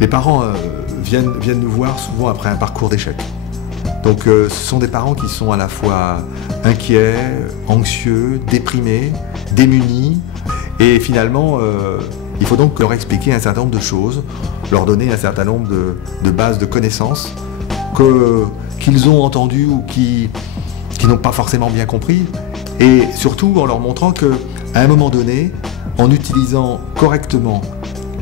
Les parents viennent nous voir souvent après un parcours d'échec. Donc ce sont des parents qui sont à la fois inquiets, anxieux, déprimés, démunis. Et finalement, il faut donc leur expliquer un certain nombre de choses, leur donner un certain nombre de bases de connaissances qu'ils ont entendues ou qui n'ont pas forcément bien compris. Et surtout en leur montrant qu'à un moment donné, en utilisant correctement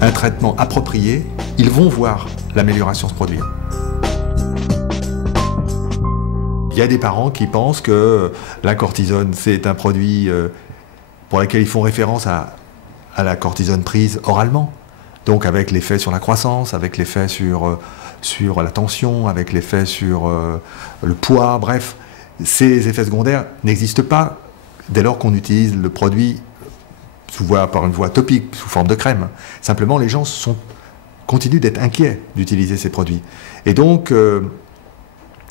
un traitement approprié, ils vont voir l'amélioration se produire. Il y a des parents qui pensent que la cortisone, c'est un produit pour lequel ils font référence à la cortisone prise oralement. Donc avec l'effet sur la croissance, avec l'effet sur la tension, avec l'effet sur le poids, bref. Ces effets secondaires n'existent pas dès lors qu'on utilise le produit par une voie topique, sous forme de crème. Simplement, les gens continuent d'être inquiets d'utiliser ces produits. Et donc,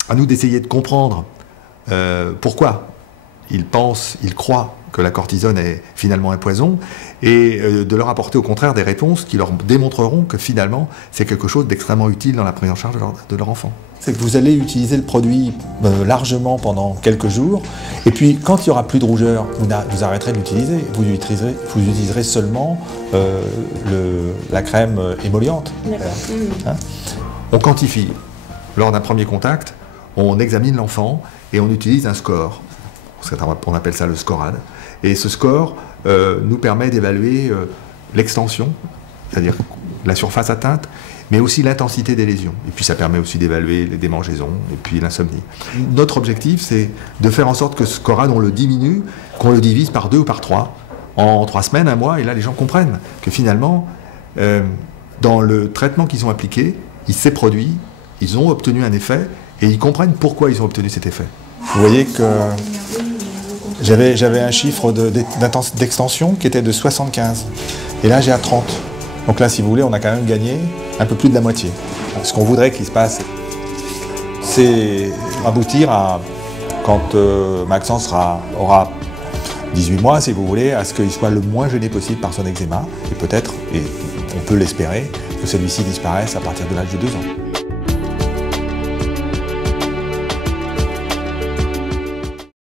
à nous d'essayer de comprendre pourquoi ils croient que la cortisone est finalement un poison, et de leur apporter au contraire des réponses qui leur démontreront que finalement c'est quelque chose d'extrêmement utile dans la prise en charge de leur enfant. C'est que vous allez utiliser le produit largement pendant quelques jours, et puis quand il n'y aura plus de rougeur, vous arrêterez de l'utiliser. Vous utiliserez seulement la crème émolliente. D'accord. Hein? On quantifie. Lors d'un premier contact, on examine l'enfant et on utilise un score. On appelle ça le scorade. Et ce score nous permet d'évaluer l'extension, c'est-à-dire la surface atteinte, mais aussi l'intensité des lésions. Et puis ça permet aussi d'évaluer les démangeaisons et puis l'insomnie. Notre objectif, c'est de faire en sorte que ce scorade, on le diminue, qu'on le divise par 2 ou par 3, en 3 semaines, 1 mois, et là les gens comprennent que finalement, dans le traitement qu'ils ont appliqué, il s'est produit, ils ont obtenu un effet, et ils comprennent pourquoi ils ont obtenu cet effet. Vous voyez que j'avais un chiffre d'extension qui était de 75. Et là, j'ai à 30. Donc là, si vous voulez, on a quand même gagné un peu plus de la moitié. Ce qu'on voudrait qu'il se passe, c'est aboutir à, quand Maxence aura 18 mois, si vous voulez, à ce qu'il soit le moins gêné possible par son eczéma. Et peut-être, et on peut l'espérer, que celui-ci disparaisse à partir de l'âge de 2 ans.